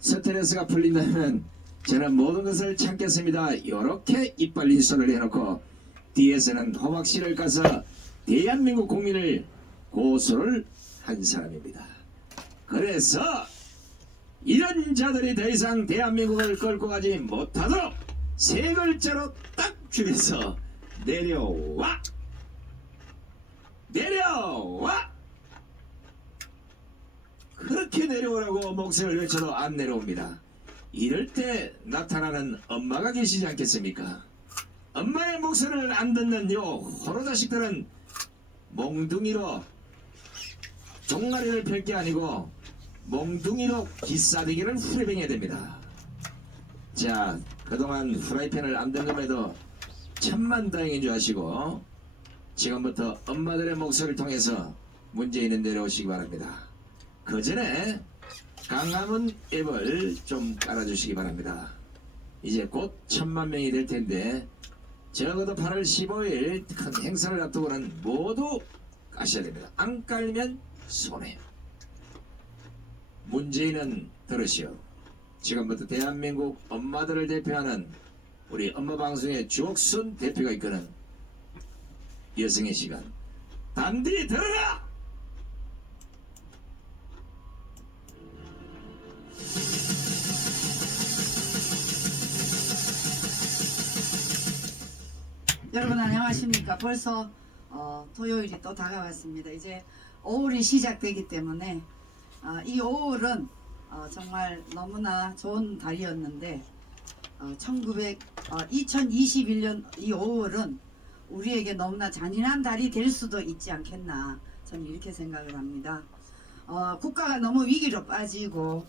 스트레스가 풀린다면 저는 모든 것을 참겠습니다. 이렇게 이빨 인수를 해놓고 뒤에서는 호박씨를 까서 대한민국 국민을 고소를 한 사람입니다. 그래서 이런 자들이 더 이상 대한민국을 끌고 가지 못하도록 세 글자로 딱 죽여서 내려와! 내려와! 그렇게 내려오라고 목소리를 외쳐도 안 내려옵니다. 이럴 때 나타나는 엄마가 계시지 않겠습니까? 엄마의 목소리를 안 듣는 요 호로 자식들은 몽둥이로 종아리를 펼 게 아니고 몽둥이로 기싸대기를 후려뱅해야 됩니다. 자, 그동안 후라이팬을 안 든금에도 천만다행인 줄 아시고 지금부터 엄마들의 목소리를 통해서 문재인은 내려오시기 바랍니다. 그 전에 강화문 앱을 좀 깔아주시기 바랍니다. 이제 곧 1000만명이 될 텐데 적어도 8월 15일 큰 행사를 앞두고는 모두 까셔야 됩니다. 안 깔면 손해. 문재인은 들으시오. 지금부터 대한민국 엄마들을 대표하는 우리 엄마방송의 주옥순 대표가 이끄는 여성의 시간. 단디 들어라! 여러분 안녕하십니까. 벌써 토요일이 또 다가왔습니다. 이제 5월이 시작되기 때문에 이 5월은 정말 너무나 좋은 달이었는데 2021년 이 5월은 우리에게 너무나 잔인한 달이 될 수도 있지 않겠나, 저는 이렇게 생각을 합니다. 국가가 너무 위기로 빠지고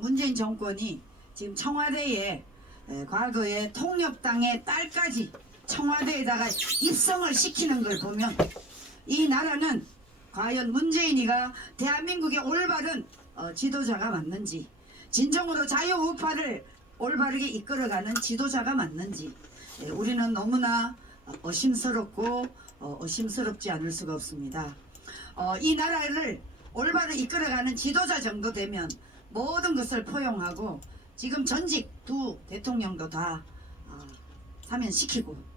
문재인 정권이 지금 청와대에 과거에 통역당의 딸까지 청와대에다가 입성을 시키는 걸 보면 이 나라는 과연 문재인이가 대한민국의 올바른 지도자가 맞는지, 진정으로 자유우파를 올바르게 이끌어가는 지도자가 맞는지 우리는 너무나 의심스럽고 의심스럽지 않을 수가 없습니다. 이 나라를 올바르게 이끌어가는 지도자 정도 되면 모든 것을 포용하고 지금 전직 두 대통령도 다 사면시키고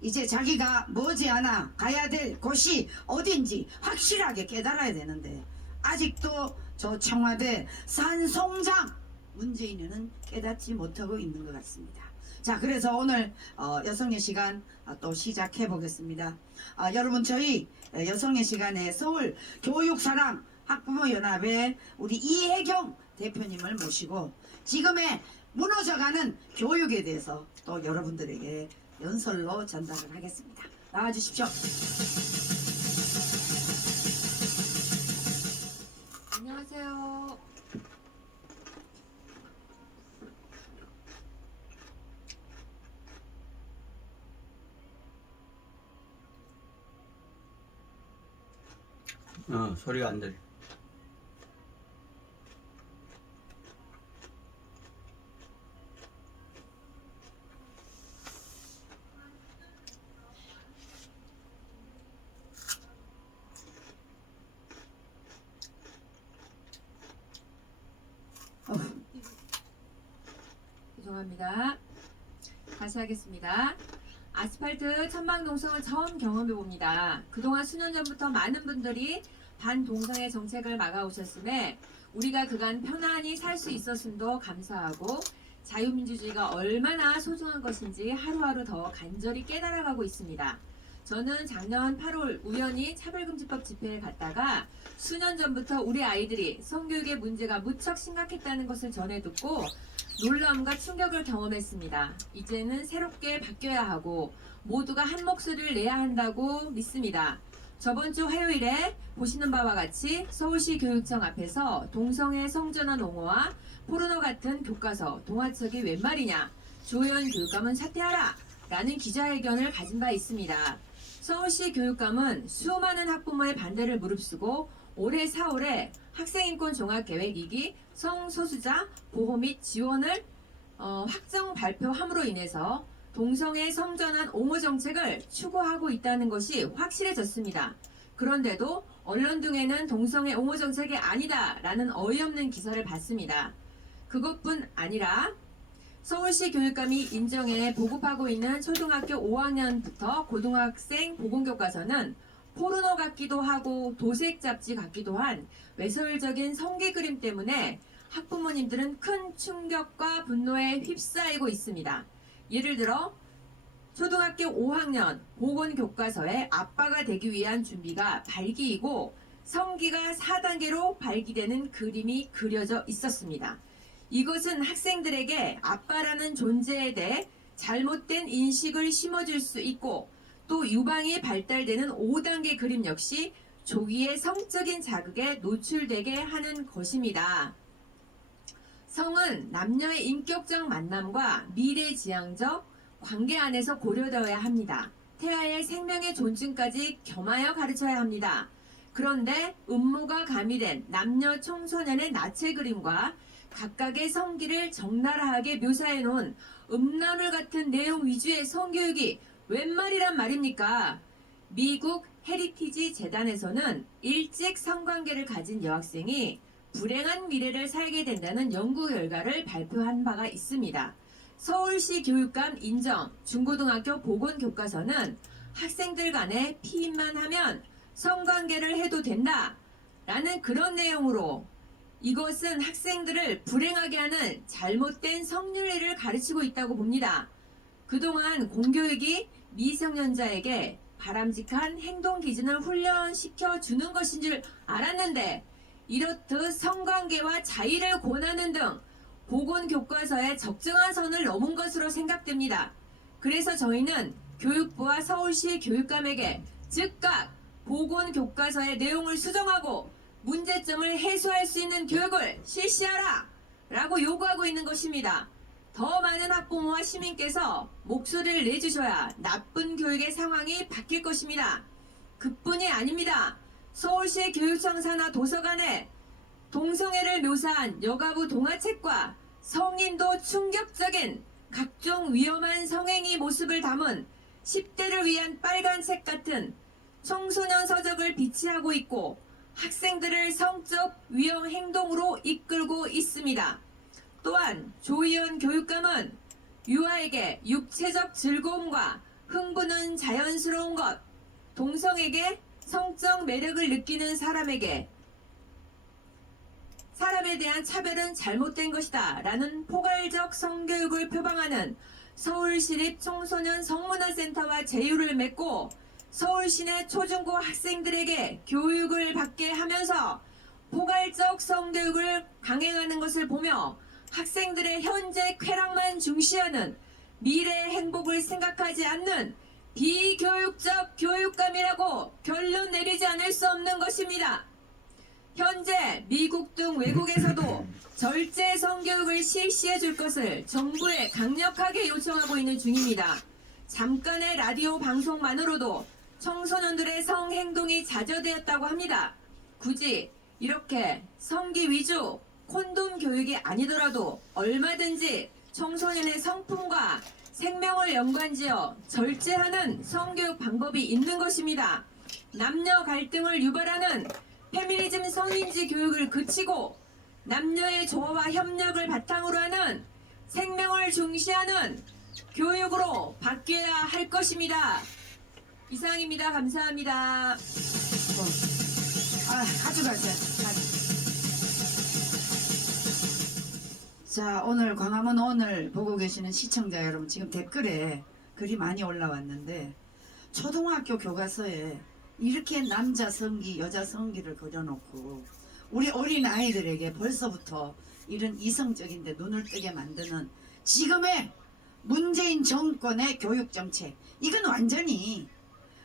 이제 자기가 머지않아 가야 될 곳이 어딘지 확실하게 깨달아야 되는데 아직도 저 청와대 산송장 문재인은 깨닫지 못하고 있는 것 같습니다. 자, 그래서 오늘 여성의 시간 또 시작해 보겠습니다. 여러분, 저희 여성의 시간에 서울 교육사랑 학부모연합의 우리 이혜경 대표님을 모시고 지금의 무너져가는 교육에 대해서 또 여러분들에게 연설로 전달을 하겠습니다. 나와주십시오. 안녕하세요. 소리가 안 들려. 죄송합니다. 다시 하겠습니다. 아스팔트 천막농성을 처음 경험해봅니다. 그동안 수년 전부터 많은 분들이 반동성애 정책을 막아오셨음에 우리가 그간 편안히 살 수 있었음도 감사하고 자유민주주의가 얼마나 소중한 것인지 하루하루 더 간절히 깨달아가고 있습니다. 저는 작년 8월 우연히 차별금지법 집회에 갔다가 수년 전부터 우리 아이들이 성교육의 문제가 무척 심각했다는 것을 전해 듣고 놀라움과 충격을 경험했습니다. 이제는 새롭게 바뀌어야 하고 모두가 한 목소리를 내야 한다고 믿습니다. 저번 주 화요일에 보시는 바와 같이 서울시 교육청 앞에서 동성애 성전환 옹호와 포르노 같은 교과서, 동화책이 웬 말이냐, 조혜원 교육감은 사퇴하라! 라는 기자회견을 가진 바 있습니다. 서울시 교육감은 수많은 학부모의 반대를 무릅쓰고 올해 4월에 학생인권 종합계획 2기 성소수자 보호 및 지원을 확정 발표함으로 인해서 동성애 성전환 옹호 정책을 추구하고 있다는 것이 확실해졌습니다. 그런데도 언론 등에는 동성애 옹호 정책이 아니다 라는 어이없는 기사를 봤습니다. 그것뿐 아니라 서울시 교육감이 인정해 보급하고 있는 초등학교 5학년부터 고등학생 보건교과서는 포르노 같기도 하고 도색 잡지 같기도 한 외설적인 성기 그림 때문에 학부모님들은 큰 충격과 분노에 휩싸이고 있습니다. 예를 들어 초등학교 5학년 보건교과서에 아빠가 되기 위한 준비가 발기이고 성기가 4단계로 발기되는 그림이 그려져 있었습니다. 이것은 학생들에게 아빠라는 존재에 대해 잘못된 인식을 심어줄 수 있고 또 유방이 발달되는 5단계 그림 역시 조기의 성적인 자극에 노출되게 하는 것입니다. 성은 남녀의 인격적 만남과 미래지향적 관계 안에서 고려되어야 합니다. 태아의 생명의 존중까지 겸하여 가르쳐야 합니다. 그런데 음모가 가미된 남녀 청소년의 나체 그림과 각각의 성기를 적나라하게 묘사해 놓은 음란물 같은 내용 위주의 성교육이 웬 말이란 말입니까? 미국 헤리티지 재단에서는 일찍 성관계를 가진 여학생이 불행한 미래를 살게 된다는 연구 결과를 발표한 바가 있습니다. 서울시 교육감 인정 중고등학교 보건교과서는 학생들 간에 피임만 하면 성관계를 해도 된다 라는 그런 내용으로 이것은 학생들을 불행하게 하는 잘못된 성윤리를 가르치고 있다고 봅니다. 그동안 공교육이 미성년자에게 바람직한 행동 기준을 훈련시켜 주는 것인 줄 알았는데 이렇듯 성관계와 자의를 권하는 등 보건교과서에 적정한 선을 넘은 것으로 생각됩니다. 그래서 저희는 교육부와 서울시 교육감에게 즉각 보건교과서의 내용을 수정하고 문제점을 해소할 수 있는 교육을 실시하라! 라고 요구하고 있는 것입니다. 더 많은 학부모와 시민께서 목소리를 내주셔야 나쁜 교육의 상황이 바뀔 것입니다. 그뿐이 아닙니다. 서울시 교육청 산하 도서관에 동성애를 묘사한 여가부 동화책과 성인도 충격적인 각종 위험한 성행위 모습을 담은 10대를 위한 빨간 책 같은 청소년 서적을 비치하고 있고 학생들을 성적 위험 행동으로 이끌고 있습니다. 또한 조희연 교육감은 유아에게 육체적 즐거움과 흥분은 자연스러운 것, 동성에게 성적 매력을 느끼는 사람에 대한 차별은 잘못된 것이다 라는 포괄적 성교육을 표방하는 서울시립 청소년 성문화센터와 제휴를 맺고 서울시내 초중고 학생들에게 교육을 받게 하면서 포괄적 성교육을 강행하는 것을 보며 학생들의 현재 쾌락만 중시하는 미래 행복을 생각하지 않는 비교육적 교육감이라고 결론 내리지 않을 수 없는 것입니다. 현재 미국 등 외국에서도 절제 성교육을 실시해 줄 것을 정부에 강력하게 요청하고 있는 중입니다. 잠깐의 라디오 방송만으로도 청소년들의 성행동이 자저되었다고 합니다. 굳이 이렇게 성기 위주 콘돔 교육이 아니더라도 얼마든지 청소년의 성품과 생명을 연관지어 절제하는 성교육 방법이 있는 것입니다. 남녀 갈등을 유발하는 페미니즘 성인지 교육을 그치고 남녀의 조화와 협력을 바탕으로 하는 생명을 중시하는 교육으로 바뀌어야 할 것입니다. 이상입니다. 감사합니다. 가져가세요. 자, 오늘 광화문 오늘 보고 계시는 시청자 여러분, 지금 댓글에 글이 많이 올라왔는데 초등학교 교과서에 이렇게 남자 성기, 여자 성기를 그려놓고 우리 어린 아이들에게 벌써부터 이런 이성적인데 눈을 뜨게 만드는 지금의 문재인 정권의 교육정책, 이건 완전히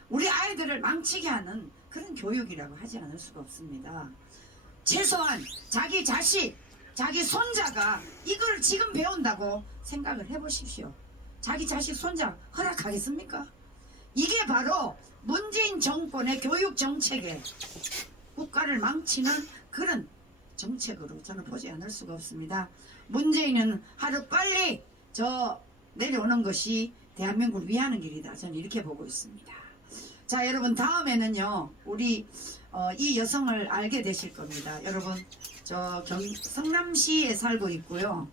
우리 아이들을 망치게 하는 그런 교육이라고 하지 않을 수가 없습니다. 최소한 자기 자식, 자기 손자가 이걸 지금 배운다고 생각을 해보십시오. 자기 자식 손자 허락하겠습니까? 이게 바로 문재인 정권의 교육 정책에 국가를 망치는 그런 정책으로 저는 보지 않을 수가 없습니다. 문재인은 하루빨리 내려오는 것이 대한민국을 위하는 길이다. 저는 이렇게 보고 있습니다. 자, 여러분, 다음에는요 우리 이 여성을 알게 되실 겁니다. 여러분, 성남시에 살고 있고요.